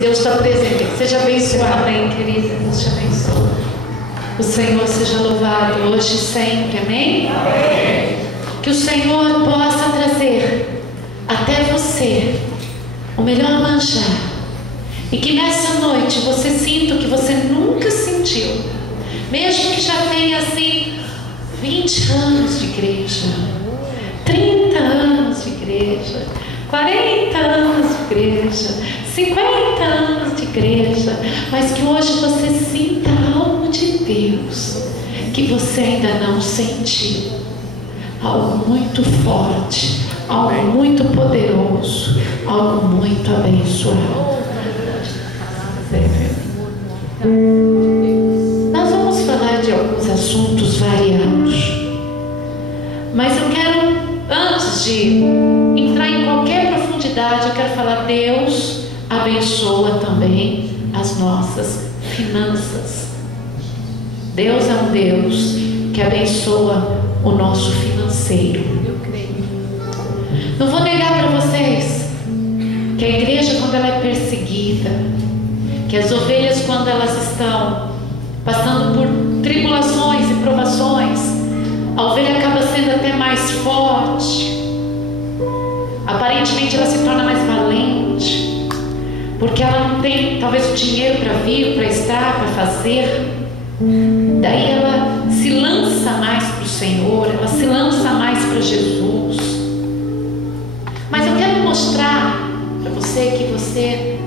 Deus está presente. Seja abençoada, amém, querida. Deus te abençoe. O Senhor seja louvado hoje e sempre, amém? Amém. Que o Senhor possa trazer até você o melhor manjar. E que nessa noite você sinta o que você nunca sentiu. Mesmo que já tenha assim 20 anos de igreja, 30 anos de igreja, 40 anos de igreja, 50 anos de igreja, mas que hoje você sinta algo de Deus que você ainda não sentiu. Algo muito forte, algo muito poderoso, algo muito abençoado. Nós vamos falar de alguns assuntos variados, mas eu quero, antes de entrar em qualquer profundidade, eu quero falar: Deus abençoa também as nossas finanças. Deus é um Deus que abençoa o nosso financeiro. Não vou negar para vocês que a igreja, quando ela é perseguida, que as ovelhas, quando elas estão passando por tribulações e provações, a ovelha acaba sendo até mais forte. Aparentemente ela se torna mais valente, porque ela não tem talvez o dinheiro para vir, para estar, para fazer. Daí ela se lança mais para o Senhor, ela se lança mais para Jesus. Mas eu quero mostrar para você que você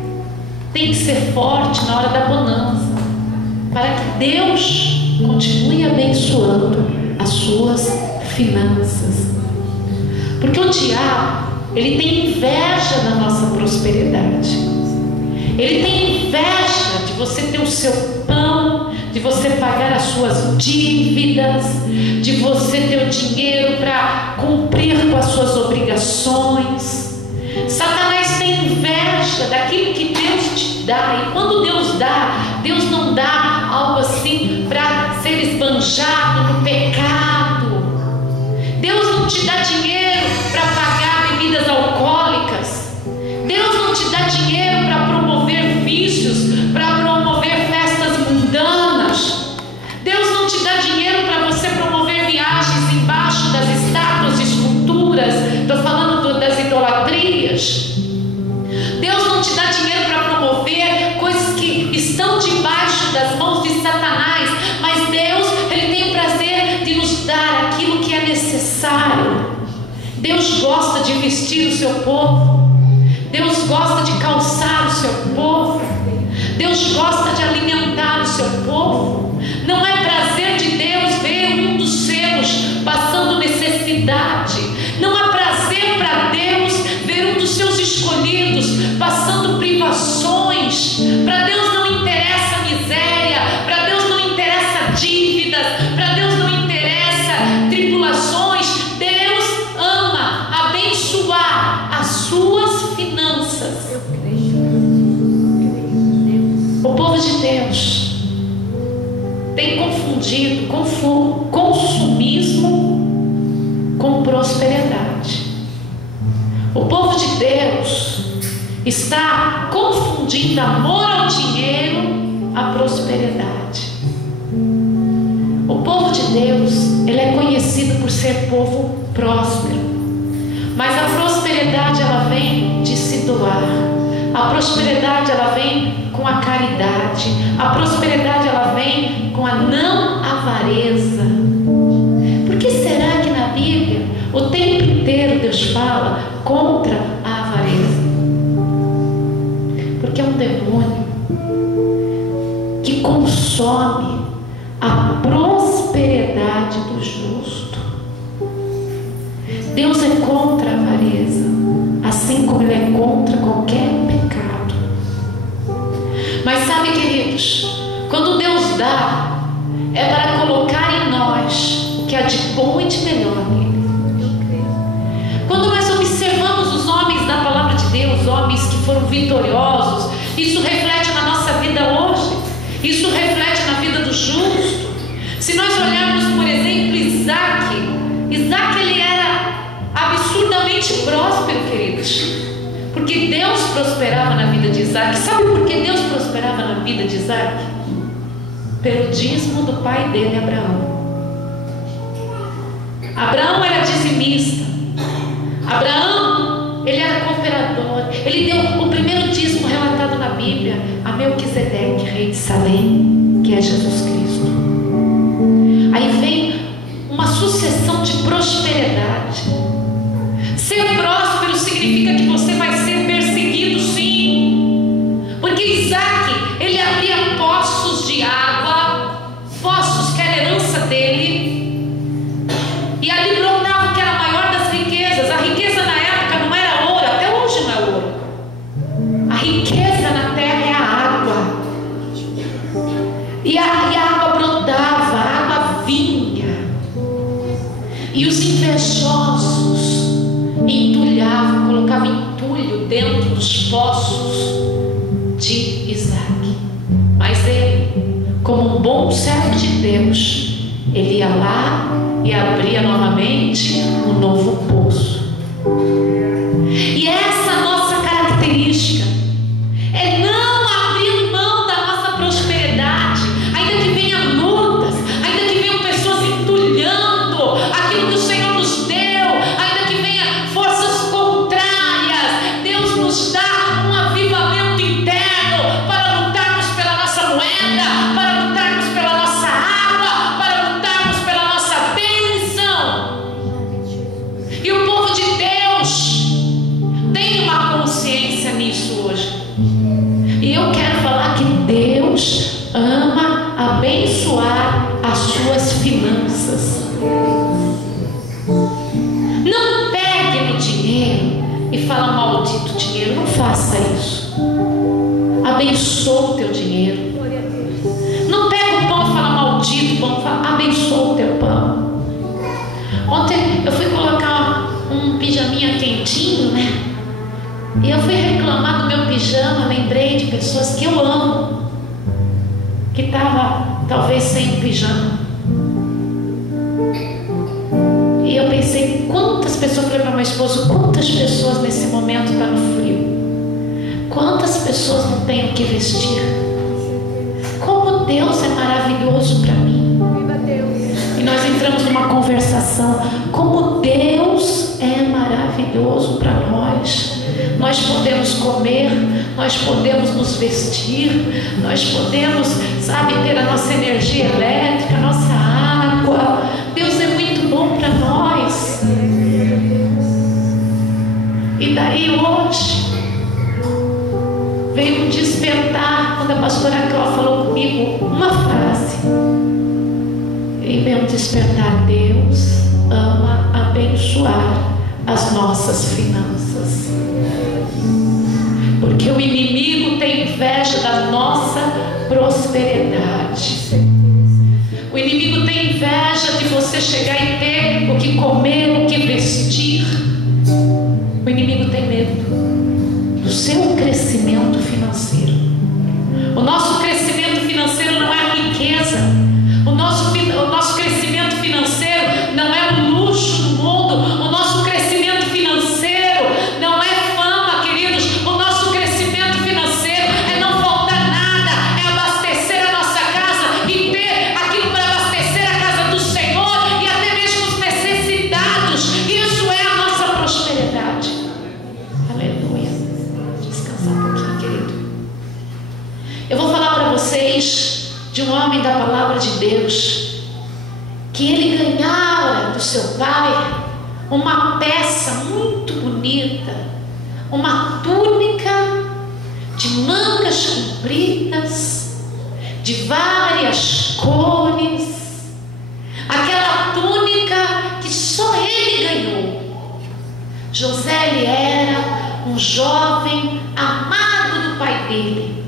tem que ser forte na hora da bonança, para que Deus continue abençoando as suas finanças. Porque o diabo, ele tem inveja da nossa prosperidade. Ele tem inveja de você ter o seu pão, de você pagar as suas dívidas, de você ter o dinheiro para cumprir com as suas obrigações. Satanás tem inveja daquilo que Deus te dá. E quando Deus dá, Deus não dá algo assim para ser esbanjado no pecado. Deus não te dá dinheiro para pagar bebidas alcoólicas. Deus não te dá dinheiro para promover vícios, para promover festas mundanas. Deus não te dá dinheiro para você promover viagens embaixo das estátuas e esculturas. Estou falando das idolatrias. Deus não te dá dinheiro para promover coisas que estão debaixo das mãos de Satanás. Mas Deus, Ele tem o prazer de nos dar aquilo que é necessário. Deus gosta de vestir o seu povo. Deus gosta de calçar o seu povo. Deus gosta de alimentar o seu povo. Não é prazer de Deus ver um dos seus passando necessidade. Não é prazer para Deus ver um dos seus escolhidos passando privações. Para Deus não interessa a miséria. Para Deus não interessa dívidas. Para Deus não interessa tribulações. Deus ama abençoar as suas finanças. O povo de Deus tem confundido consumismo com prosperidade. O povo de Deus está confundindo amor ao dinheiro à prosperidade. O povo de Deus, ele é conhecido por ser povo próspero, mas a prosperidade, ela vem de se doar. A prosperidade, ela vem com a caridade. A prosperidade, ela vem com a não avareza. Por que será que na Bíblia o tempo inteiro Deus fala contra a avareza? Porque é um demônio que consome a prosperidade do justo. Deus é contra a avareza, assim como Ele é contra qualquer pecado. Mas sabe, queridos, quando Deus dá, é para colocar em nós o que há de bom e de melhor nele. Quando nós observamos os homens da palavra de Deus, homens que foram vitoriosos, isso reflete na nossa vida hoje. Isso reflete na vida do justo. Se nós olharmos, por exemplo, Isaac, ele era absurdamente próspero, queridos, porque Porque Deus prosperava na vida de Isaac. Sabe por que Deus prosperava na vida de Isaac? Pelo dízimo do pai dele, Abraão. Abraão era dizimista. Abraão, ele era cooperador. Ele deu o primeiro dízimo relatado na Bíblia a Melquisedeque, rei de Salém, que é Jesus Cristo. Aí vem uma sucessão de prosperidade. Ser próspero significa que você vai ser perseguido, sim. Porque Isaac, ele abria poços de água, poços que era herança dele, e ali brotava o que era a maior das riquezas. A riqueza na época não era ouro, até hoje não é ouro. A riqueza na terra é a água. E a água brotava, a água vinha. E os invejosos entulhavam, colocavam entulho dentro dos poços de Isaac. Mas ele, como um bom servo de Deus, ele ia lá e abria novamente um novo poço. E essa é a nossa característica, é não abrir mão da nossa prosperidade, ainda que venham lutas, ainda que venham pessoas entulhando aquilo que o Senhor nos deu, ainda que venham forças contrárias. Deus nos dá um avivamento interno para lutarmos pela nossa moeda, para lutarmos pela nossa água, para lutarmos pela nossa bênção. E o povo de Deus tem uma consciência nisso hoje. E eu quero falar que Deus ama abençoar as suas finanças. Não pegue no dinheiro e fala maldito dinheiro. Não faça isso. Abençoa o teu dinheiro. Não pega o pão e fala maldito pão. Fala, abençoa o teu pão. Ontem eu fui colocar um pijaminha quentinho, né? E eu fui reclamar do meu pijama. Lembrei de pessoas que eu amo, que estava talvez sem pijama. E eu pensei, quantas pessoas, falei para meu esposo, quantas pessoas nesse momento estão no frio? Quantas pessoas não têm o que vestir? Como Deus é maravilhoso para mim. E nós entramos numa conversação, como Deus é maravilhoso para nós. Nós podemos comer, nós podemos nos vestir, nós podemos, sabe, ter a nossa energia elétrica, a nossa água. Deus é muito bom para nós. E daí hoje veio um despertar, quando a pastora Cláudia falou comigo uma frase. E veio um despertar: Deus ama abençoar as nossas finanças. Porque o inimigo tem inveja da nossa prosperidade. O inimigo tem inveja de você chegar e ter o que comer, o que vestir. O inimigo tem medo do seu crescimento financeiro. O nosso crescimento financeiro não é a riqueza. O nosso crescimento financeiro não é um luxo no mundo. O nosso crescimento financeiro não é fama, queridos. O nosso crescimento financeiro é não faltar nada, é abastecer a nossa casa e ter aquilo para abastecer a casa do Senhor e até mesmo os necessitados. Isso é a nossa prosperidade. Aleluia. Descansar um pouquinho, querido. Eu vou falar para vocês de um homem da palavra de Deus, que ele ganhava do seu pai uma peça muito bonita, uma túnica de mangas compridas, de várias cores, aquela túnica que só ele ganhou. José, ele era um jovem amado do pai dele.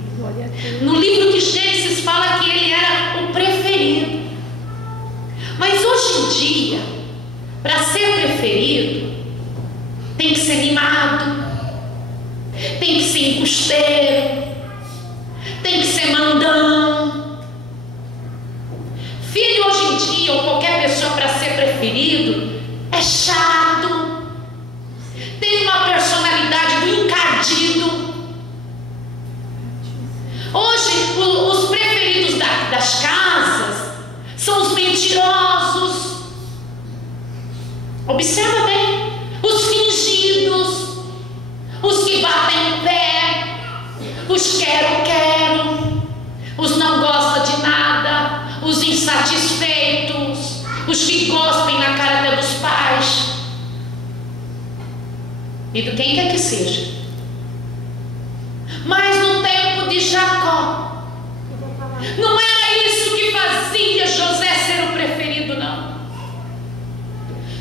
No livro de Gênesis fala que ele era o preferido. Mas hoje em dia, para ser preferido, tem que ser mimado, tem que ser embusteiro, tem que ser mandão. Filho hoje em dia, ou qualquer pessoa, para ser preferido, é chato, tem uma personalidade do encardido. Observa bem. Os fingidos, os que batem o pé, os quero, os não gostam de nada, os insatisfeitos, os que gospem na cara até dos pais e do quem quer que seja. Mas no tempo de Jacó, não era isso que fazia José ser o preferido, não.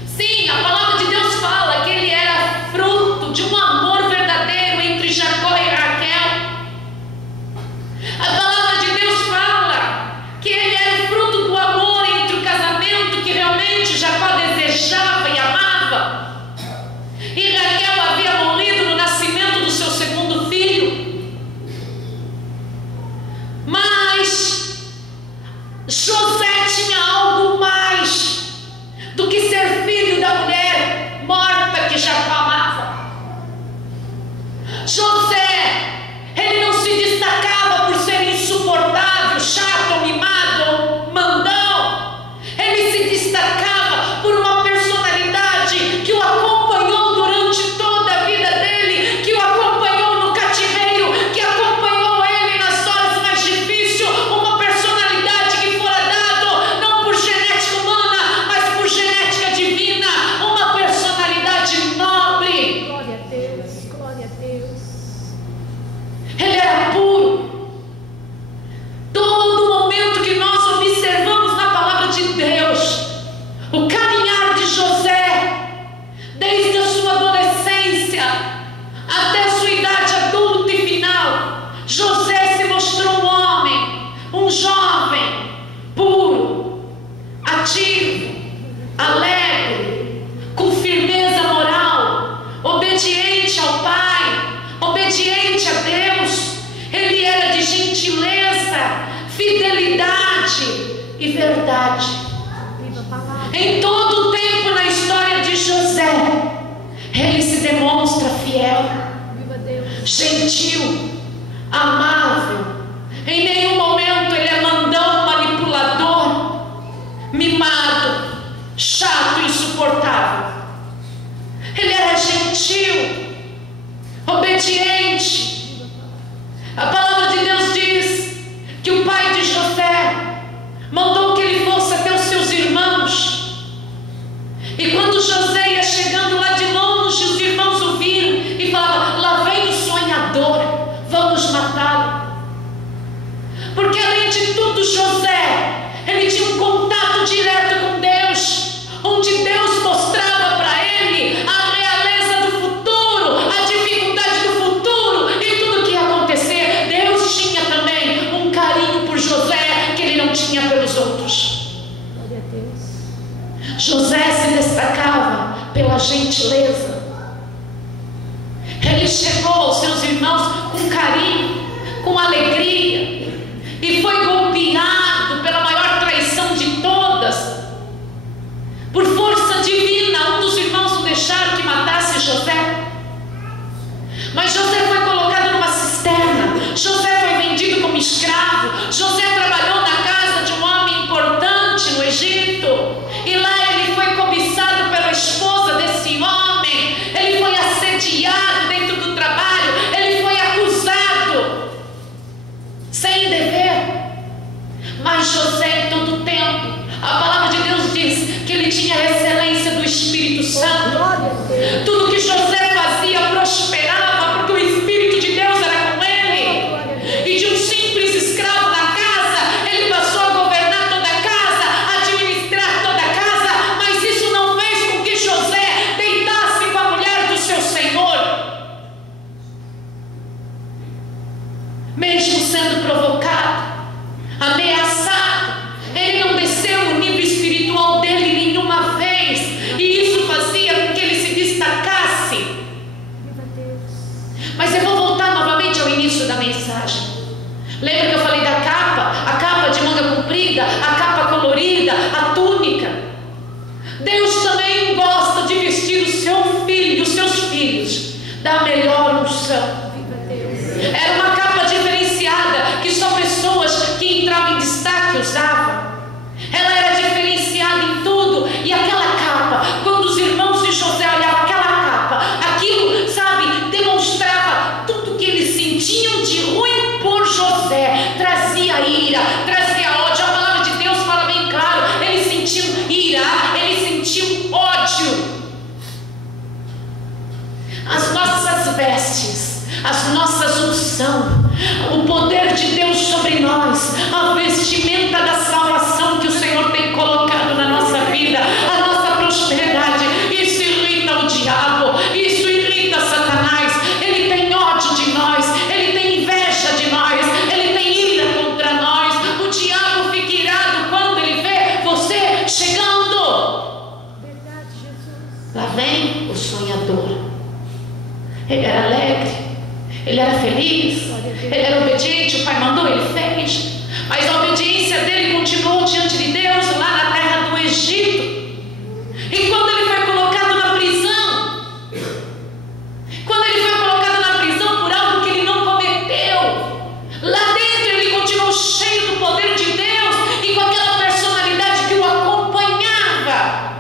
Sim, a palavra de Deus fala que ele era fruto de um amor verdadeiro entre Jacó e Raquel. A palavra de Deus fala que ele era fruto do amor entre o casamento que realmente Jacó desejava e amava. E Raquel havia morrido no nascimento do seu segundo filho. Mas José tinha algo mais do que ser filho da mulher morta que Jacó amava. José, ele não se destacava por ser insuportável, chato, mimado, mandão. Ele se destacava por uma personalidade que o acompanhou durante toda a vida dele, que o acompanhou no cativeiro, que acompanhou ele nas horas mais difíceis. Uma personalidade que fora dado não por genética humana, mas por genética divina. Uma personalidade nobre. Glória a Deus, glória a Deus. Ele era puro. Todo momento que nós observamos na palavra de Deus, o caminhar de José, desde a sua adolescência até a sua idade adulta e final, José se mostrou um homem, um jovem, puro, ativo, alegre, com firmeza moral, obediente ao Pai, obediente a Deus. Ele era de gentileza, fidelidade e verdade. Viva a palavra. Em todo o tempo na história de José, ele se demonstra fiel, Viva Deus. gentil, amável. Em nenhum momento ele é mandão, manipulador, mimado, chato, insuportável. Ele era gentil, obediente. A palavra de Deus diz que o pai de José mandou que ele fosse até os seus irmãos. E quando José ia chegando lá de longe, os irmãos ouviram e falavam: lá vem o sonhador, vamos matá-lo. Porque além de tudo, José, ele tinha um contato direto com Deus, onde Deus mostrava para ele a realeza do futuro, a dificuldade do futuro e tudo o que ia acontecer. Deus tinha também um carinho por José que ele não tinha pelos outros. Glória a Deus. José se destacava pela gentileza. Ele chegou aos seus irmãos com carinho, com alegria, e foi golpeado pela maior traição de todas. Por força divina, um dos irmãos não deixaram que matasse José. Mas José foi colocado numa cisterna. José foi vendido como escravo. José trabalhou na casa de um homem importante no Egito. E lá ele foi cobiçado pela esposa desse homem. Ele foi assediado dentro do trabalho. Ele foi acusado sem dever. Mas José, em todo o tempo, a palavra de Deus diz que ele tinha a excelência do Espírito Santo. Glória a Deus. Tudo que José fazia prosperava, porque o Espírito de Deus era com ele. E de um simples escravo na casa, ele passou a governar toda a casa, administrar toda a casa. Mas isso não fez com que José deitasse com a mulher do seu senhor. Mesmo sendo provocado, ameaçado, ele não desceu o nível espiritual dele nenhuma vez. E isso fazia com que ele se destacasse. Viva Deus. Mas eu vou voltar novamente ao início da mensagem. Lembra que eu falei da capa? A capa de manga comprida, a capa colorida, a túnica. Deus também gosta de vestir o seu filho, os seus filhos, da melhor unção. Viva Deus. Era uma capa diferenciada que só pessoas que entravam em destaque usavam. Ela era diferenciada em tudo. E aquela capa, quando os irmãos ira, trazia ódio. A palavra de Deus fala bem claro, ele sentiu ira, ele sentiu ódio. As nossas vestes, as nossas unção, o poder de Deus sobre nós, a vestimenta da salvação que o Senhor tem colocado na nossa vida, a nossa prosperidade, isso irrita o diabo, isso irrita Satanás. Ele tem ódio de nós, ele tem inveja de nós, ele tem ira contra nós. O diabo fica irado quando ele vê você chegando. Verdade, Jesus. Lá vem o sonhador. Ele era alegre, ele era feliz, ele era obediente, o pai mandou, ele fez. Mas a obediência dele continuou diante de Deus lá na terra do Egito. E quando ele foi colocado na prisão, por algo que ele não cometeu, lá dentro ele continuou cheio do poder de Deus e com aquela personalidade que o acompanhava.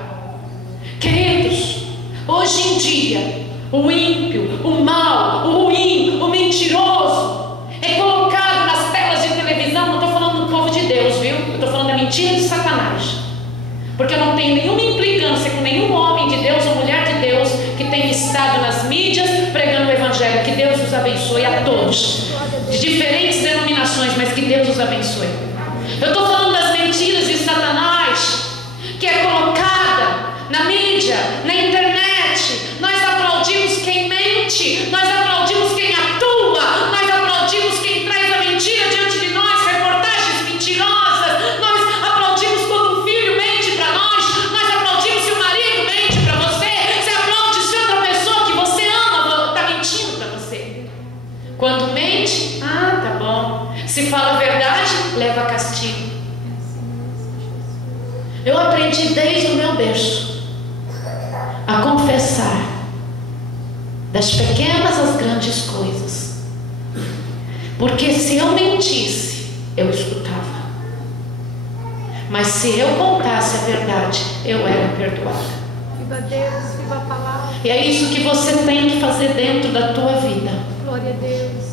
Queridos, hoje em dia, o ímpio, o mau, o ruim, o mentiroso é colocado nas telas de televisão. Não estou falando do povo de Deus, viu? Eu estou falando da mentira de Satanás. Porque eu não tenho nenhuma implicância com nenhum homem de Deus ou mulher de Deus que tenha estado nas mídias pregando o Evangelho. Que Deus os abençoe a todos, de diferentes denominações, mas que Deus os abençoe. Eu estou falando das mentiras de Satanás, que é colocada na mídia, na internet. Nós aplaudimos quem mente, nós aplaudimos quem atua, nós aplaudimos quem traz a mentira diante de nós, reportagens mentirosas. Nós aplaudimos quando um filho mente para nós aplaudimos se o marido mente para você, você aplaude se outra pessoa que você ama está mentindo para você. Quando mente, tá bom. Se fala a verdade, leva a castigo. Eu aprendi desde o meu berço a confessar das pequenas às grandes coisas, porque se eu mentisse, eu escutava, mas se eu contasse a verdade, eu era perdoada. Viva Deus, viva a palavra. E é isso que você tem que fazer dentro da tua vida. Glória a Deus.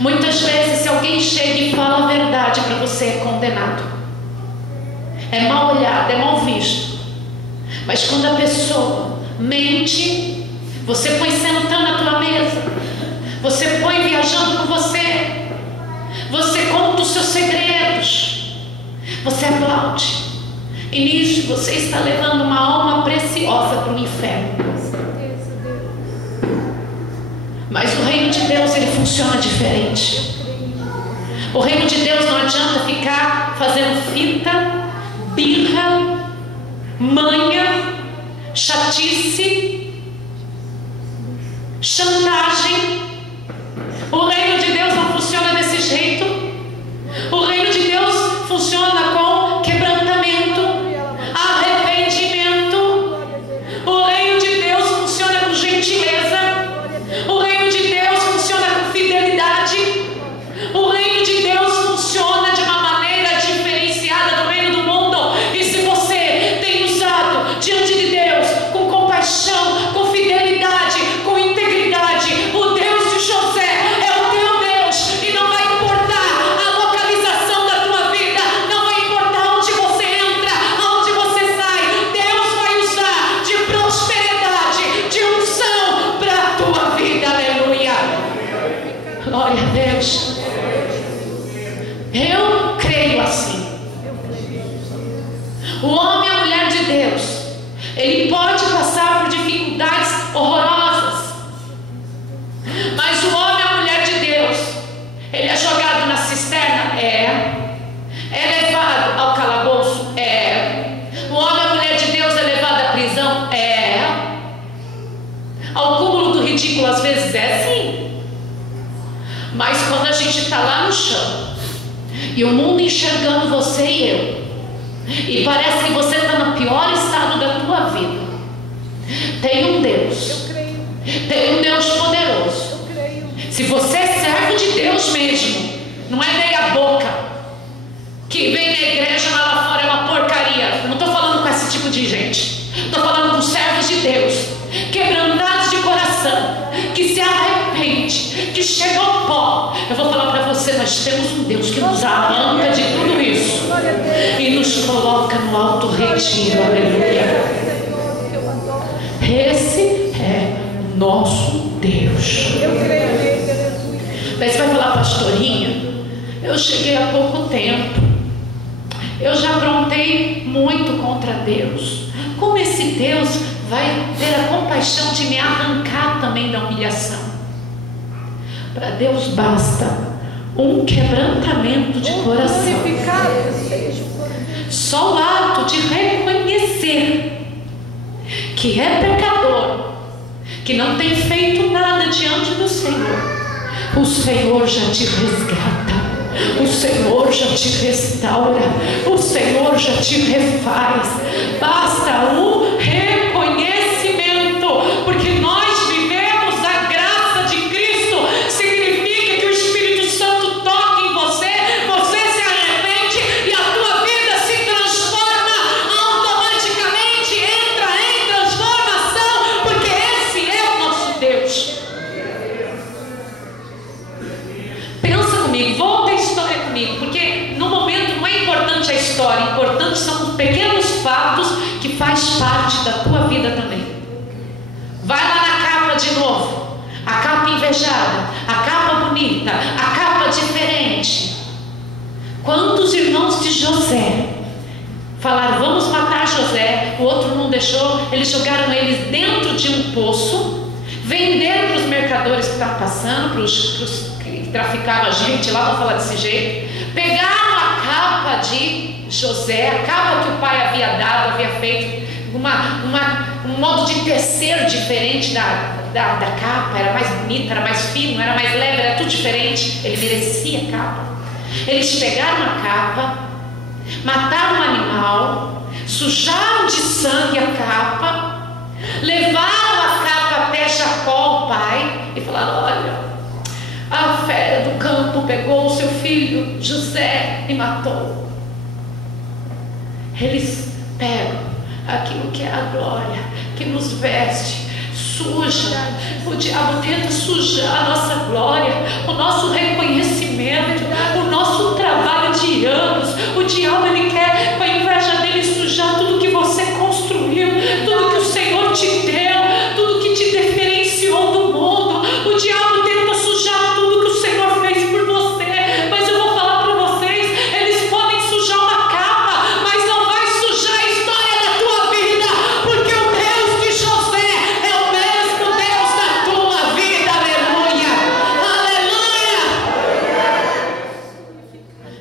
Muitas vezes, se alguém chega e fala a verdade para você, é condenado, é mal olhado, é mal visto. Mas quando a pessoa mente, você põe sentando na tua mesa, você põe viajando com você, você conta os seus segredos, você aplaude, e nisso você está levando uma alma preciosa para o inferno. Com certeza, Deus. Mas o reino de Deus, ele funciona diferente. O reino de Deus não adianta ficar fazendo fita, birra, manha, chatice, chantagem. O reino de Deus não funciona desse jeito. O reino de Deus funciona com quebrantamento, arrependimento. O reino de Deus funciona com gentileza. O reino de Deus funciona com fidelidade. O reino de Deus funciona de uma maneira diferenciada do reino do mundo. E se você tem usado diante de Deus com compaixão, com fidelidade, com integridade, o Deus de José é o teu Deus. E não vai importar a localização da tua vida, não vai importar onde você entra, aonde você sai. Deus vai usar de prosperidade, de unção para a tua vida. Aleluia. Glória a Deus. Eu creio assim. O homem e a mulher de Deus, ele pode passar por dificuldades horrorosas, mas o homem e a mulher de Deus, ele é jogado na cisterna? É levado ao calabouço? O homem e a mulher de Deus é levado à prisão? Ao cúmulo do ridículo às vezes? Sim. Mas quando a gente está lá no chão e o mundo enxergando você e eu, e parece que você está no pior estado da tua vida, tem um Deus, Eu creio. tem um Deus poderoso. Eu creio. Se você é servo de Deus mesmo, não é meia boca que vem na igreja, mas lá fora é uma porcaria. Eu não estou falando com esse tipo de gente, estou falando com servos de Deus, quebrantados de coração, que se arrepende, que chega ao pó. Eu vou falar para você, você, nós temos um Deus que nos arranca de tudo isso e nos coloca no alto retiro. Aleluia. Esse é o nosso Deus. Daí você vai falar, pastorinha, eu cheguei há pouco tempo, eu já aprontei muito contra Deus. Como esse Deus vai ter a compaixão de me arrancar também da humilhação? Para Deus basta um quebrantamento de coração. Só o ato de reconhecer que é pecador, que não tem feito nada diante do Senhor, o Senhor já te resgata, o Senhor já te restaura, o Senhor já te refaz. Basta um reconhecimento, porque nós vivemos a graça de Cristo. Significa que o Espírito Santo toca em você, você se arrepende e a tua vida se transforma automaticamente, entra em transformação, porque esse é o nosso Deus. Pensa comigo, volta a história comigo, porque no momento não é importante a história, importante são os pequenos fatos que faz parte da tua vida também. Vai lá na capa de novo, a capa invejada, a capa bonita, a capa diferente. Quantos irmãos de José falaram, vamos matar José, o outro não deixou, eles jogaram eles dentro de um poço, venderam para os mercadores que estavam passando, para os que traficavam a gente lá, vamos falar desse jeito, pegaram a capa de José, a capa que o pai havia dado, havia feito um modo de tecer diferente da capa, era mais bonita, era mais fino, era mais leve, era tudo diferente, ele merecia a capa. Eles pegaram a capa, mataram o animal, sujaram de sangue a capa, levaram a capa até Jacó, o pai, e falaram, olha, a fera do campo pegou o seu filho José e matou. Eles pegam aquilo que é a glória, que nos veste, suja. O diabo tenta sujar a nossa glória, o nosso reconhecimento, o nosso trabalho de anos. O diabo, ele quer, com a inveja dele, sujar tudo que você construiu, tudo que o Senhor te deu, tudo que te diferenciou do mundo. O diabo tenta sujar tudo que o Senhor fez por você. Mas eu vou falar para vocês, eles podem sujar uma capa, mas não vai sujar a história da tua vida, porque o Deus de José é o mesmo Deus da tua vida. Aleluia, aleluia.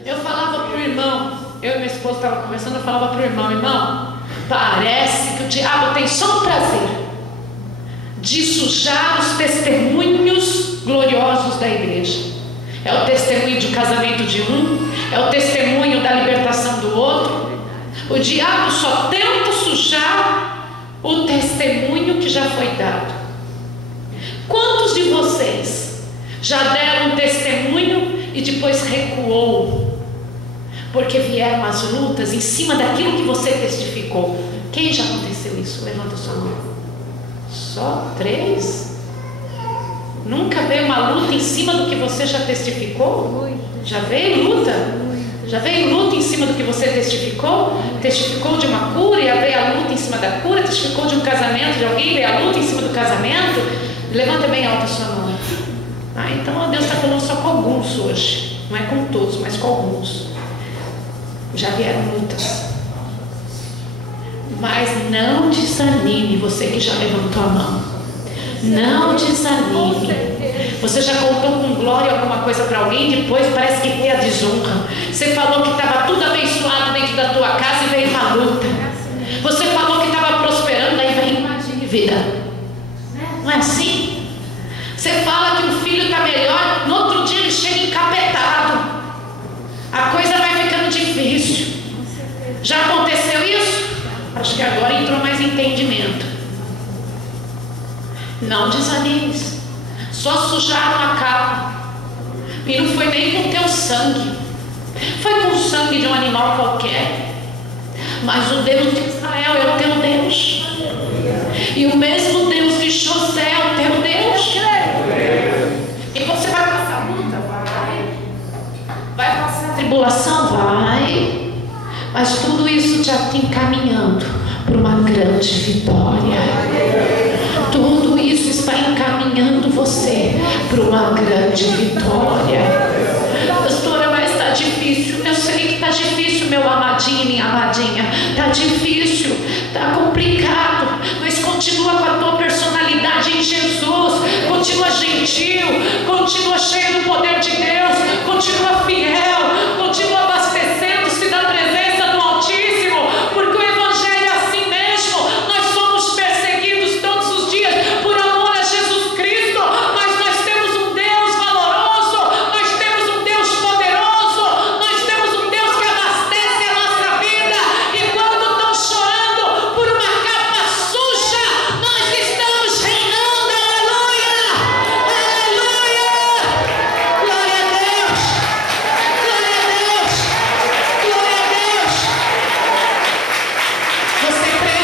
Eu falava para o irmão, eu e minha esposa estavam conversando, eu falava para o irmão, parece que o diabo tem só um prazer de sujar os testemunhos gloriosos da igreja. É o testemunho de casamento de um, é o testemunho da libertação do outro. O diabo só tenta sujar o testemunho que já foi dado. Quantos de vocês já deram um testemunho e depois recuou, porque vieram as lutas em cima daquilo que você testificou? Quem já aconteceu isso? Levanta sua mão. Só 3? Nunca veio uma luta em cima do que você já testificou? Já veio luta? Já veio luta em cima do que você testificou? Testificou de uma cura e veio a luta em cima da cura? Testificou de um casamento de alguém e veio a luta em cima do casamento? Levanta bem alta a sua mão. Então Deus está falando só com alguns hoje. Não é com todos, mas com alguns. Já vieram lutas. Mas não desanime, você que já levantou a mão. Não desanime. Você já contou com glória alguma coisa para alguém, depois parece que veio a desonra. Você falou que estava tudo abençoado dentro da tua casa e veio uma luta. Você falou que estava prosperando, aí veio uma dívida. Não é assim? Você fala que o filho está melhor, no outro dia ele chega encapetado. A coisa vai ficando difícil. Já aconteceu isso? Acho que agora entrou mais entendimento. Não desanimes. Só sujaram a capa. E não foi nem com teu sangue. Foi com o sangue de um animal qualquer. Mas o Deus de Israel é o teu Deus. E o mesmo Deus de José é o teu Deus. E você vai passar luta? Vai. tribulação vai, mas tudo isso já te encaminhando para uma grande vitória. Tudo isso está encaminhando você para uma grande vitória. Pastora, mas está difícil. Eu sei que está difícil, meu amadinho, minha amadinha. Está difícil, está complicado, mas continua com a tua personalidade em Jesus. Continua gentil, continua cheio do poder de Deus, continua fiel, continua abastecendo-se da presença do Altíssimo, porque o Evangelho é assim mesmo. Nós somos perseguidos todos os dias por amor a Jesus Cristo, mas nós temos um Deus valoroso, nós temos um Deus poderoso, nós temos um Deus que abastece a nossa vida. E quando estão chorando por uma capa suja, nós estamos reinando. Aleluia! Aleluia! Glória a Deus! Glória a Deus! Glória a Deus! Você crê?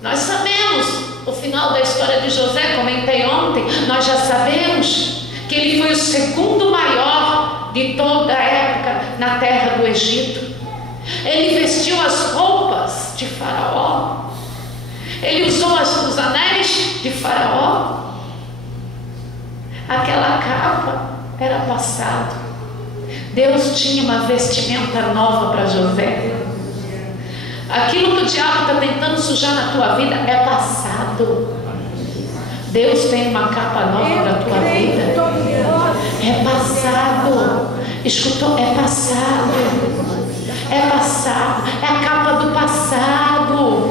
Nós sabemos o final da história de José, comentei ontem. Nós já sabemos que ele foi o segundo maior de toda a época na terra do Egito. Ele vestiu as roupas de Faraó, ele usou os anéis de Faraó. Aquela capa era passado. Deus tinha uma vestimenta nova para José. Aquilo que o diabo está tentando sujar na tua vida é passado. Deus tem uma capa nova para a tua vida. É passado. Escutou? É passado. É passado. É a capa do passado.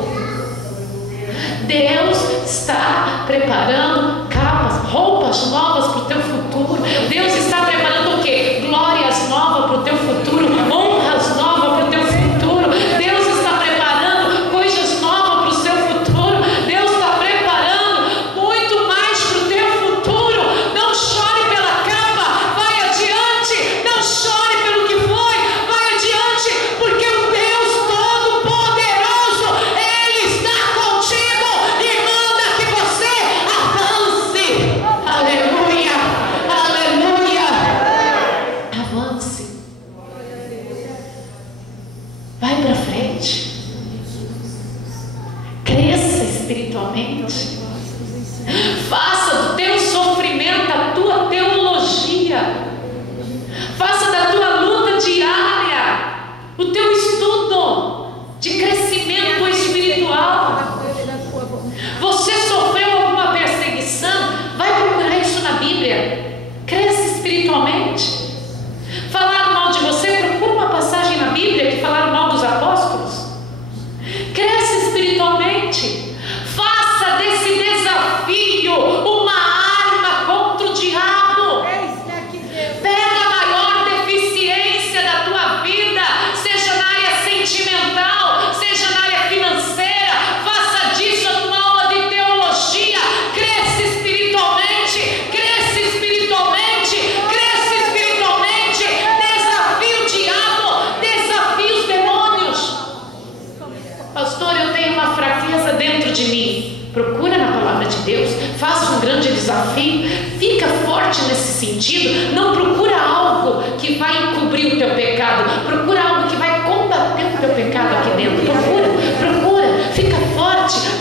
Deus está preparando capas, roupas novas para o teu futuro. Deus está preparando o quê? Glórias novas para o teu futuro, honras novas para o teu futuro. Deus está preparando coisas novas para o seu futuro. Deus está preparando muito mais para o teu futuro. Não chore pela capa, vai adiante. Não chore pelo que foi, vai adiante, porque o Deus Todo-Poderoso, Ele está contigo e manda que você avance. Aleluia, aleluia. Avance. Vai para frente. Cresça espiritualmente. Faça do teu sofrimento a tua teologia. Faça da tua luta diária o teu estudo de crescimento espiritual. Você sofreu alguma perseguição? Vai procurar isso na Bíblia. Cresça espiritualmente. Falaram mal de você? Procura uma passagem na Bíblia que falaram mal dos apóstolos. Cresça espiritualmente. Faça desse desafio uma arma contra o diabo. Pega a maior deficiência da tua vida, seja na área sentimental, seja na área financeira. Faça disso uma aula de teologia. Cresça espiritualmente, cresça espiritualmente, cresça espiritualmente. Desafie o diabo, desafie os demônios. Pastor, eu tenho uma fraqueza dentro de mim. Procura na palavra de Deus, faça um grande desafio, fica forte nesse sentido. Não procura algo que vai encobrir o teu pecado, procura algo que vai combater o teu pecado aqui dentro. Procura, fica forte.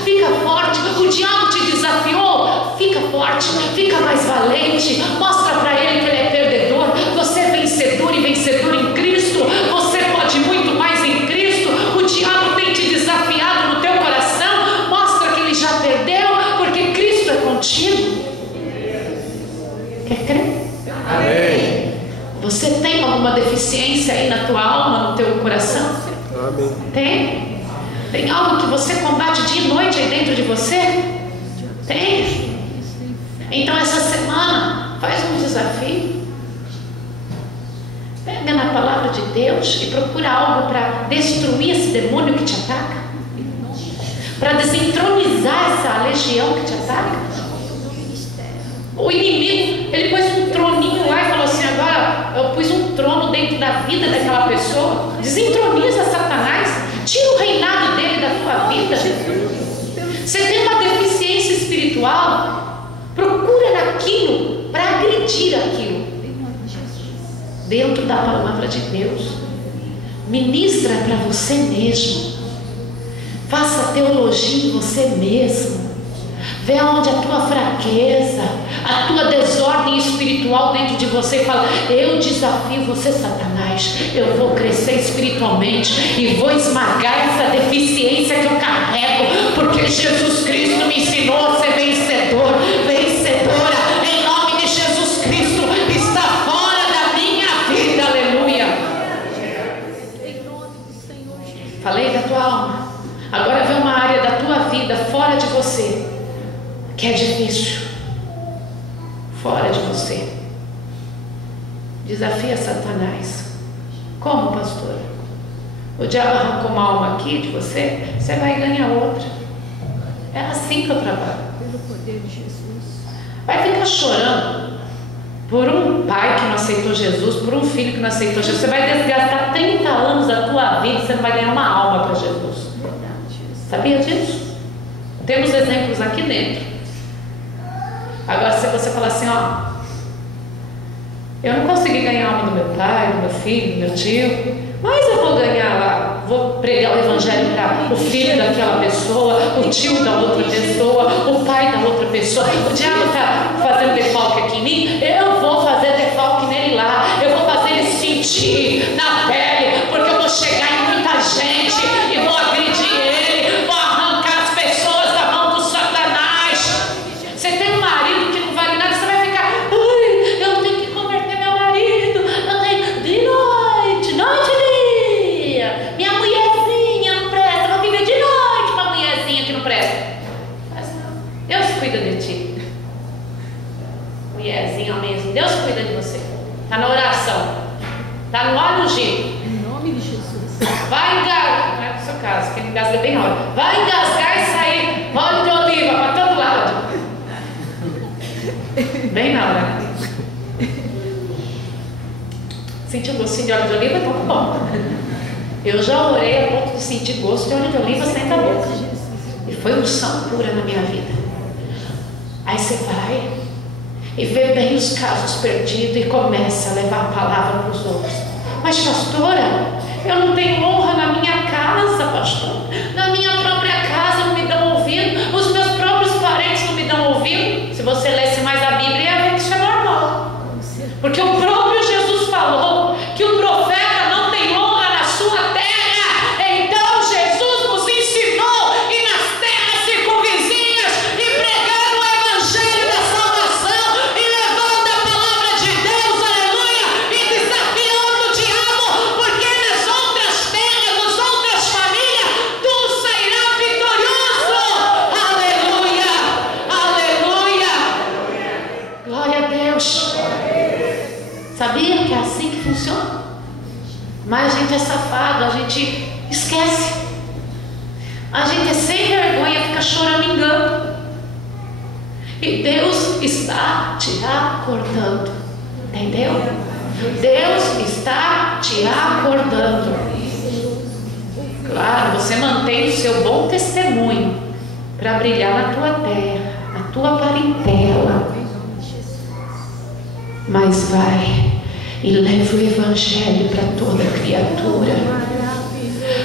O diabo te desafiou, fica forte, fica mais valente, mostra para ele que ele é perdedor. Você é vencedor e vencedor em Cristo. Você pode muito mais em Cristo. O diabo tem te desafiado no teu coração, mostra que ele já perdeu, porque Cristo é contigo. Quer crer? Amém. Você tem alguma deficiência aí na tua alma, no teu coração? Amém. Tem? Tem algo que você combate dia e noite aí dentro de você? Tem? Então essa semana faz um desafio. Pega na palavra de Deus e procura algo para destruir esse demônio que te ataca, para desentronizar essa legião que te ataca. O inimigo, ele pôs um troninho lá e falou assim: agora eu pus um trono dentro da vida daquela pessoa. Desentroniza Satanás, tira o reinado dele da tua vida. Você tem uma deficiência espiritual, procura naquilo para agredir aquilo. dentro da palavra de Deus. Ministra para você mesmo. Faça teologia em você mesmo. Vê onde a tua fraqueza, a tua desordem espiritual dentro de você. Fala: eu desafio você, Satanás. Eu vou crescer espiritualmente e vou esmagar essa deficiência que eu carrego, porque Jesus Cristo me ensinou a ser vencedor, vencedora. Em nome de Jesus Cristo, está fora da minha vida. Aleluia. Em nome do Senhor Jesus. Falei da tua alma. Agora vê uma área da tua vida fora de você que é difícil. Fora de você. Desafia Satanás. Como, pastora? O diabo arrancou uma alma aqui de você, você vai ganhar outra. É assim que eu trabalho. Pelo poder de Jesus. Vai ficar chorando por um pai que não aceitou Jesus, por um filho que não aceitou Jesus. Você vai desgastar 30 anos da tua vida e você não vai ganhar uma alma para Jesus. Sabia disso? Temos exemplos aqui dentro. Agora, se você falar assim, ó, eu não consegui ganhar a alma do meu pai, do meu filho, do meu tio, mas eu vou ganhar lá, vou pregar o evangelho para o filho daquela pessoa, o tio da outra pessoa, o pai da outra pessoa. O diabo está fazendo defalque aqui em mim, eu vou fazer defalque nele lá, eu vou fazer ele sentir na pele, porque eu vou chegar em muita gente e vou agredir ele, vou arrancar as pessoas da mão do Satanás. Você tem um marido que não vale nada, você vai ficar: ai, eu tenho que converter meu marido, eu tenho de noite e dia, minha mulherzinha não presta, eu vou viver de noite com a mulherzinha que não presta. Mas não, Deus cuida de ti. Mulherzinha mesmo, Deus cuida de você. Está na oração, está no óleo ungido. Em nome de Jesus. Vai engasgar, não é no seu caso, porque ele engasga bem na hora. Vai engasgar e sair óleo de oliva para todo lado. Bem na hora. Sentiu o gostinho de óleo de oliva? Então tá bom. Eu já orei a ponto de sentir gosto de óleo de oliva saindo da boca. E foi unção pura na minha vida. Aí você vai e vê bem os casos perdidos e começa a levar a palavra para os outros. Mas, pastora, eu não tenho honra na minha casa, pastor. Na minha própria casa não me dão ouvido. Os meus próprios parentes não me dão ouvido. Se você lesse mais a Bíblia, ia ver que isso é normal. Porque o próprio Jesus falou que o profeta não tem honra na sua terra. Então Jesus nos ensinou a ir nas terras circunvizinhas e pregando o evangelho da salvação e levando a palavra de Deus, aleluia, e desafiando o diabo, porque nas outras terras, nas outras famílias, tu sairás vitorioso. Aleluia, aleluia. Glória a Deus. Sabia que é assim que funciona? Mas a gente é safado, a gente esquece. A gente é sem vergonha, fica choramingando. E Deus está te acordando. Entendeu? Deus está te acordando. Claro, você mantém o seu bom testemunho para brilhar na tua terra, na tua parentela. Mas vai e leva o evangelho para toda criatura.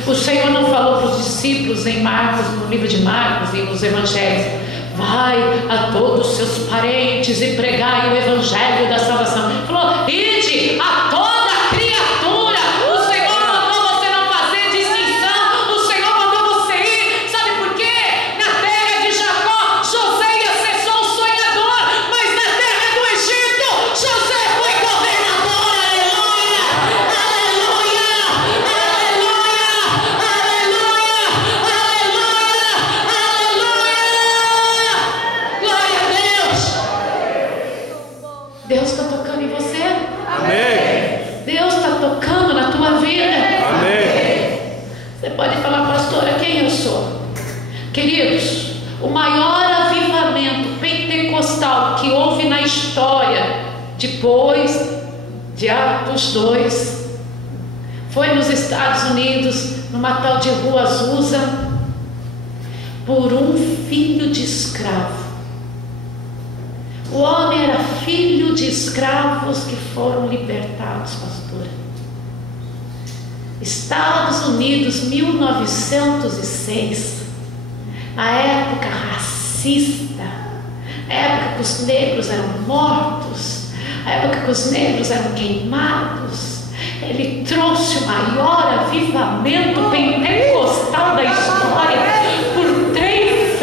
O Senhor não falou para os discípulos em Marcos, no livro de Marcos e nos evangelhos: vai a todos os seus parentes e pregai o evangelho da salvação. Ele falou: ide a toda criatura. O Senhor mandou você não fazer distinção. O Senhor mandou você ir. Sabe por quê? Na terra de Jacó, José ia ser só um sonhador, mas na terra do Egito, José foi governador. Aleluia, aleluia, aleluia, aleluia, aleluia. Glória a Deus. Deus está tocando em você. Amém. Deus está tocando na tua vida. Amém. Você pode falar: pastora, quem eu sou? Queridos, o maior avivamento pentecostal que houve na história, depois de Atos 2, foi nos Estados Unidos, numa tal de Rua Azusa, por um filho de escravo. O homem era filho de escravos que foram libertados, pastora. Estados Unidos, 1906, a época racista, a época que os negros eram mortos, a época que os negros eram queimados. Ele trouxe o maior avivamento pentecostal da história. Por 3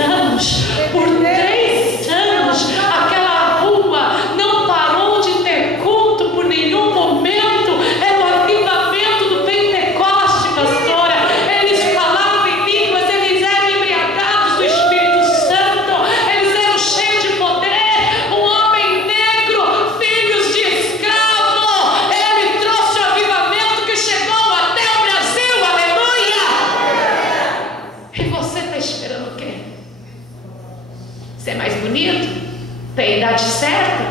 anos, aquela rua não parou de ter culto por nenhum momento. Era o avivamento do Pentecoste, pastora. Eles falavam em línguas, eles eram embriagados do Espírito Santo, eles eram cheios de poder. Um homem negro, filhos de escravo, ele trouxe o avivamento que chegou até o Brasil. Aleluia! E você está esperando o quê? Ser mais bonito? Ter a idade certa?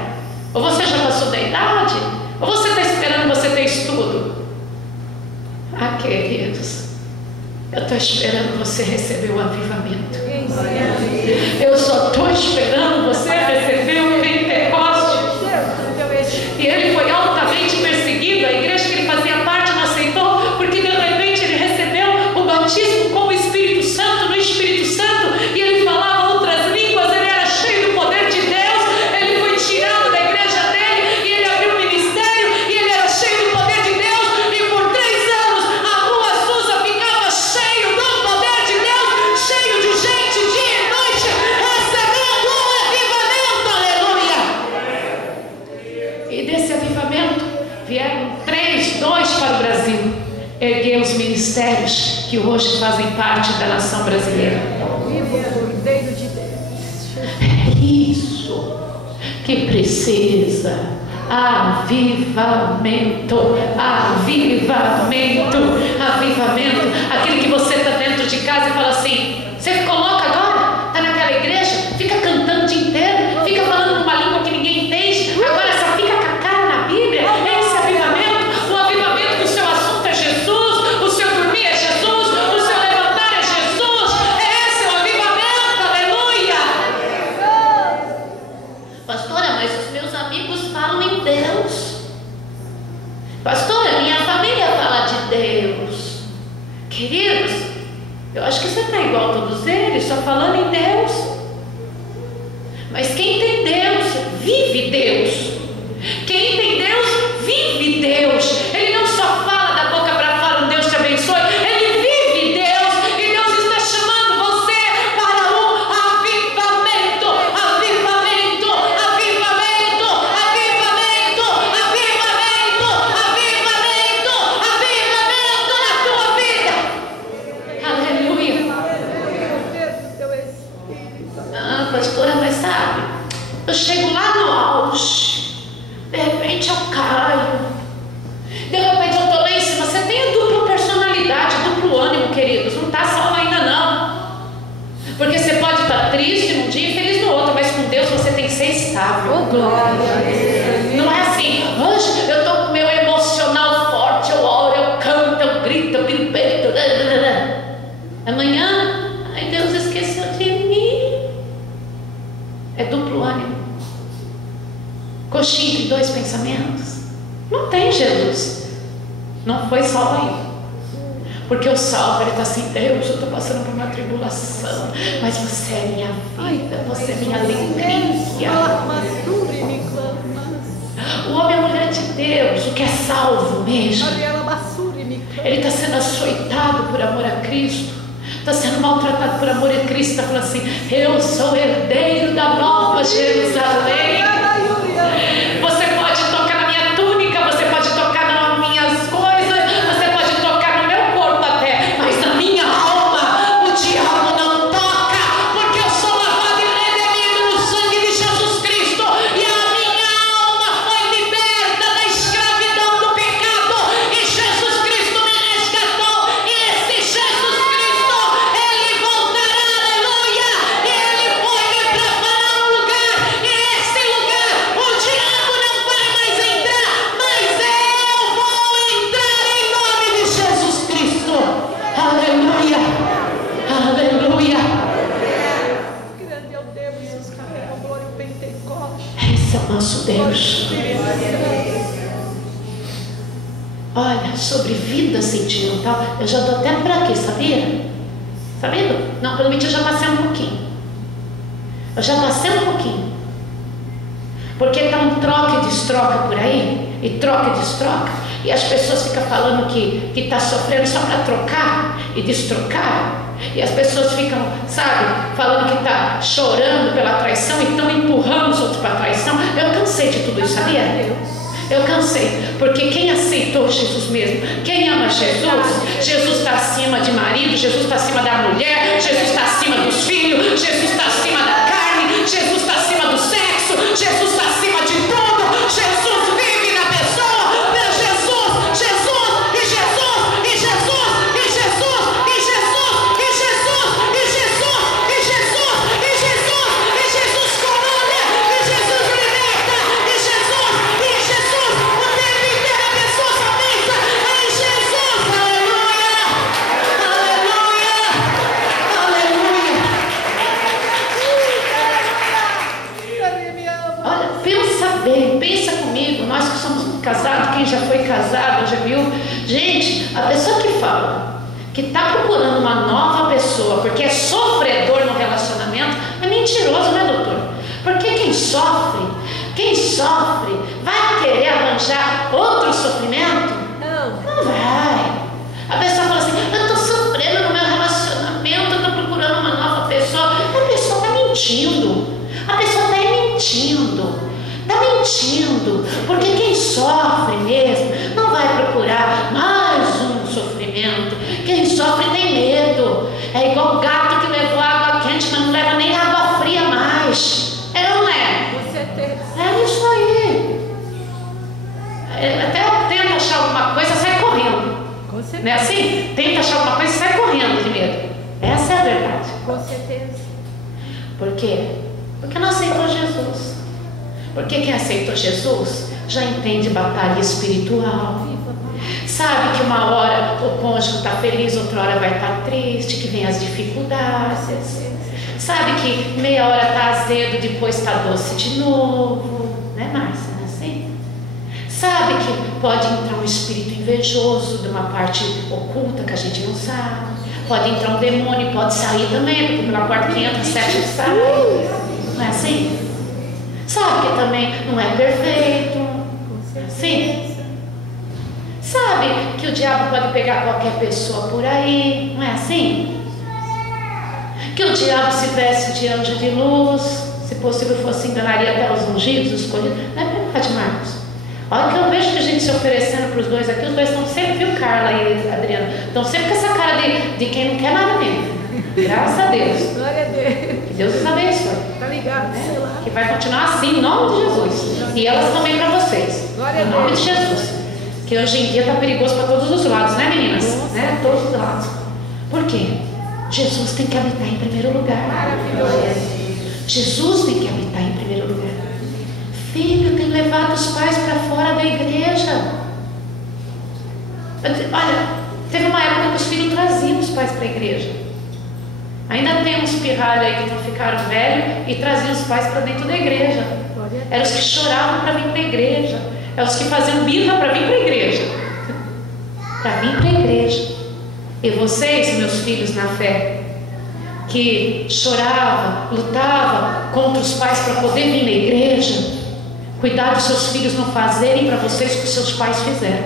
Ou você já passou da idade? Ou você está esperando você ter estudo? Ah, queridos, eu estou esperando você receber o avivamento. Eu só estou esperando você receber o Pentecoste. E ele foi altamente perseguido. A igreja que ele fazia parte não aceitou, porque de repente ele recebeu o batismo com o Espírito Santo, no Espírito Santo, e ele falava outras línguas. Ele era cheio do poder de Deus. Ele foi tirado da igreja dele e ele abriu um ministério, e ele era cheio do poder de Deus. E por 3 anos a rua Azusa ficava cheio do poder de Deus, cheio de gente dia e noite recebendo o avivamento. Aleluia! E desse avivamento vieram 2 para o Brasil erguer os ministérios que hoje fazem parte da nação brasileira. É isso que precisa. Avivamento, avivamento, avivamento. Aquele que você está dentro de casa e fala assim: você ficou louca agora? Está naquela igreja? Fica cantando o dia inteiro, fica falando uma língua que ninguém entende, agora só fica com a cara na Bíblia. Esse avivamento, o avivamento que o seu assunto é Jesus, o seu dormir é Jesus, o seu levantar é Jesus. Esse é o avivamento. Aleluia! Pastora, mas os meus amigos falam em Deus. Pastora, minha família fala de Deus. Queridos, eu acho que você está igual a todos eles, só falando em Deus. Mas quem tem Deus, vive Deus. Quem tem Deus, vive Deus. Ele não só fala da boca para fora, um Deus te abençoe. Ele vive Deus. E Deus está chamando você para um avivamento. Avivamento, avivamento, avivamento, avivamento, avivamento, avivamento na tua vida. Aleluia. Ah, pastora, mas sabe, eu chego lá no auge, de repente eu caio, de repente eu estou lá em cima. Você tem a dupla personalidade, duplo ânimo, queridos. Não está salvo ainda não. Porque você pode estar triste num dia e feliz no outro, mas com Deus você tem que ser estável. Não é assim: hoje eu estou com o meu emocional forte, eu oro, eu canto, eu grito, eu piripeito. Amanhã, ai, Deus esqueceu de mim. É duplo ânimo. Coxinha entre 2 pensamentos. Não tem Jesus. Não foi salvo ainda. Porque o salvo, ele está assim: Deus, eu estou passando por uma tribulação, mas você é minha vida, você é minha alegria. O homem é a mulher de Deus, o que é salvo mesmo, ele está sendo açoitado por amor a Cristo, está sendo maltratado por amor a Cristo. Está falando assim: eu sou herdeiro da nova Jerusalém. Você pode tocar na minha túnica, você pode tocar nas minhas coisas, você pode tocar no meu corpo até, mas na minha alma o diabo não toca, porque eu sou lavado e redimido no sangue de Jesus Cristo, e a minha alma foi liberta da escravidão do pecado, e Jesus Cristo me resgatou. E esse Jesus Cristo, ele voltará, aleluia, e ele foi me preparar um lugar, e esse lugar o diabo não Olha, sobre vida sentimental, eu já dou até por aqui, sabia? Sabia? Não, pelo menos eu já passei um pouquinho. Eu já passei um pouquinho. Porque está um troca e destroca por aí, e troca e destroca, e as pessoas ficam falando que está sofrendo só para trocar e destrocar, e as pessoas ficam, sabe, falando que está chorando pela traição e estão empurrando os outros para a traição. Eu cansei de tudo isso, sabia? Eu cansei, porque quem aceitou Jesus mesmo, quem ama Jesus, Jesus está acima de marido, Jesus está acima da mulher, Jesus está acima dos filhos, Jesus está acima da carne, Jesus está acima do sexo, Jesus está acima de tudo. Jesus vive na pessoa. Meu Jesus, Jesus e Jesus e Jesus e Jesus e Jesus e Jesus e Jesus e Jesus e Jesus e Jesus cura, e Jesus liberta, e Jesus o tempo inteiro a pessoa salvista, em Jesus. Aleluia, aleluia, aleluia. Olha, pensa bem, pensa comigo. Nós que somos casados, quem já foi casado, já viu? Gente, a pessoa que fala que está procurando uma nova pessoa porque é sofredor no relacionamento, é mentiroso, né, doutor? Porque quem sofre vai querer arranjar outro sofrimento? Não vai. A pessoa fala assim: eu estou sofrendo no meu relacionamento, eu estou procurando uma nova pessoa. A pessoa está mentindo. A pessoa está mentindo. Está mentindo. Porque quem sofre mesmo não vai procurar mais um sofrimento. Quem sofre tem medo. É igual o gato que levou água quente, mas não leva nem água fria mais. É ou não é? Com certeza. É isso aí. Até tenta achar alguma coisa, sai correndo. Com certeza. Não é assim? Tenta achar alguma coisa e sai correndo de medo. Essa é a verdade. Com certeza. Por quê? Porque não aceitou Jesus. Porque quem aceitou Jesus já entende batalha espiritual. Sabe que uma hora o cônjuge está feliz, outra hora vai estar triste, que vem as dificuldades. Sabe que meia hora está azedo, depois está doce de novo. Não é, Márcia? Não é assim? Sabe que pode entrar um espírito invejoso de uma parte oculta que a gente não sabe. Pode entrar um demônio, pode sair também, porque pela porta que entra, sete sai. Não é assim? Sabe que também não é perfeito. Não é assim? Sabe que o diabo pode pegar qualquer pessoa por aí. Não é assim? Que o diabo se veste de anjo de luz, se possível fosse enganaria até os ungidos, os escolhidos. Não é verdade, Marcos? Olha que eu vejo que a gente se oferecendo para os dois aqui, os dois estão sempre, viu, Carla e Adriana? Estão sempre com essa cara de quem não quer nada mesmo. Graças a Deus. Glória a Deus. Que Deus os abençoe. Tá ligado? Sei lá. Que vai continuar assim, em nome de Jesus. E elas também para vocês. Glória a Em nome Deus. de Jesus. Que hoje em dia está perigoso para todos os lados, né, meninas? Né? Todos os lados. Por quê? Jesus tem que habitar em primeiro lugar. Maravilhoso. Jesus tem que habitar em primeiro lugar. Filho, tem levado os pais para fora da igreja. Olha, teve uma época que os filhos traziam os pais para a igreja. Ainda tem uns pirralhos aí que não ficaram velhos e traziam os pais para dentro da igreja. Eram os que choravam para vir para a igreja. Eram os que faziam birra para vir para a igreja. Para vir para a igreja. E vocês, meus filhos na fé, que choravam, lutavam contra os pais para poder vir na igreja, cuidar dos seus filhos não fazerem para vocês o que seus pais fizeram.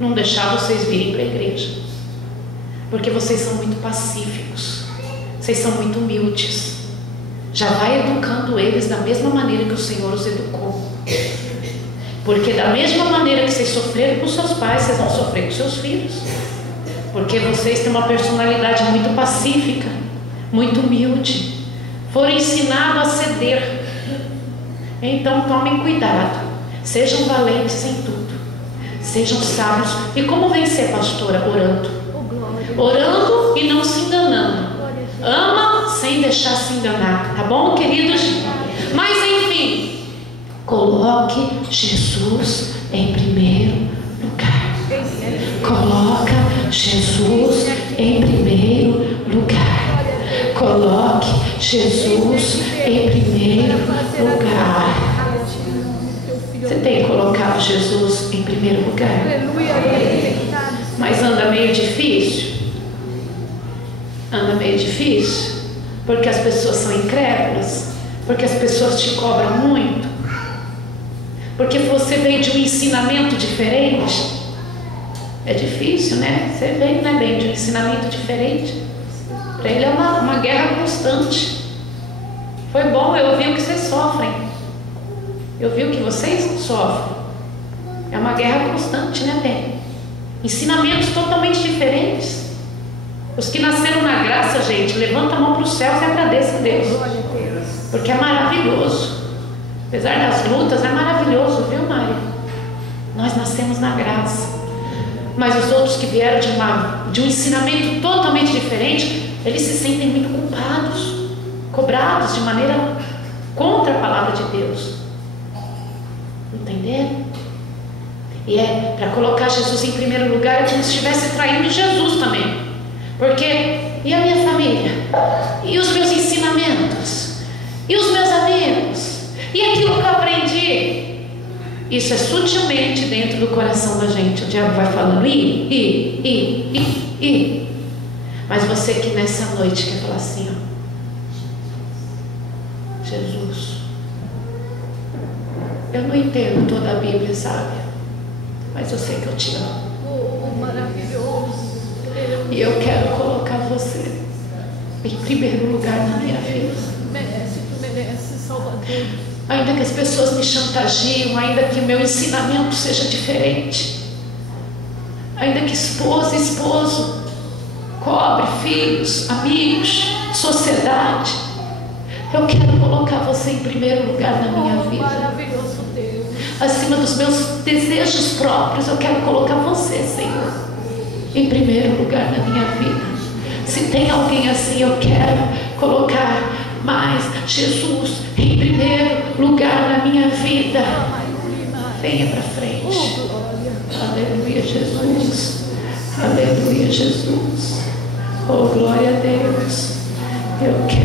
Não deixar vocês virem para a igreja. Porque vocês são muito pacíficos. Vocês são muito humildes. Já vai educando eles da mesma maneira que o Senhor os educou. Porque da mesma maneira que vocês sofreram com seus pais, vocês vão sofrer com seus filhos. Porque vocês têm uma personalidade muito pacífica, muito humilde. Foram ensinados a ceder. Então tomem cuidado. Sejam valentes em tudo. Sejam sábios. E como vencer, pastora? Orando. Orando e não se enganando. Ama sem deixar se enganar. Tá bom, queridos? Mas enfim, coloque Jesus em primeiro lugar. Coloca Jesus em primeiro lugar. Coloque Jesus em primeiro lugar. Você tem que colocar Jesus em primeiro lugar. Aleluia. Mas anda meio difícil. Anda meio difícil. Porque as pessoas são incrédulas. Porque as pessoas te cobram muito. Porque você veio de um ensinamento diferente. É difícil, né? Você veio, né, bem, de um ensinamento diferente. Para ele é uma guerra constante. Foi bom, eu vi o que vocês sofrem. Eu vi o que vocês sofrem. É uma guerra constante, né, bem? Ensinamentos totalmente diferentes. Os que nasceram na graça, gente, levanta a mão para os céus e agradeça a Deus. Porque é maravilhoso. Apesar das lutas, é maravilhoso, viu, Mari? Nós nascemos na graça. Mas os outros que vieram de um ensinamento totalmente diferente, eles se sentem muito culpados, cobrados de maneira contra a palavra de Deus. Entenderam? E é para colocar Jesus em primeiro lugar, é como se estivesse traindo Jesus também. Porque, e a minha família? E os meus ensinamentos? E os meus amigos? E aquilo que eu aprendi? Isso é sutilmente dentro do coração da gente. O diabo vai falando, Mas você que nessa noite quer falar assim, ó, Jesus, eu não entendo toda a Bíblia, sabe? Mas eu sei que eu te amo. Oh, maravilhoso. E eu quero colocar você em primeiro lugar na minha vida. Tu merece, Salvador. Ainda que as pessoas me chantagiem, ainda que o meu ensinamento seja diferente, ainda que esposa e esposo cobre filhos, amigos, sociedade, eu quero colocar você em primeiro lugar na minha vida. Maravilhoso Deus. Acima dos meus desejos próprios, eu quero colocar você, Senhor, em primeiro lugar na minha vida. Se tem alguém assim, eu quero colocar mais Jesus em primeiro lugar na minha vida. Venha para frente. Aleluia, Jesus. Aleluia, Jesus. Oh, glória a Deus. Eu quero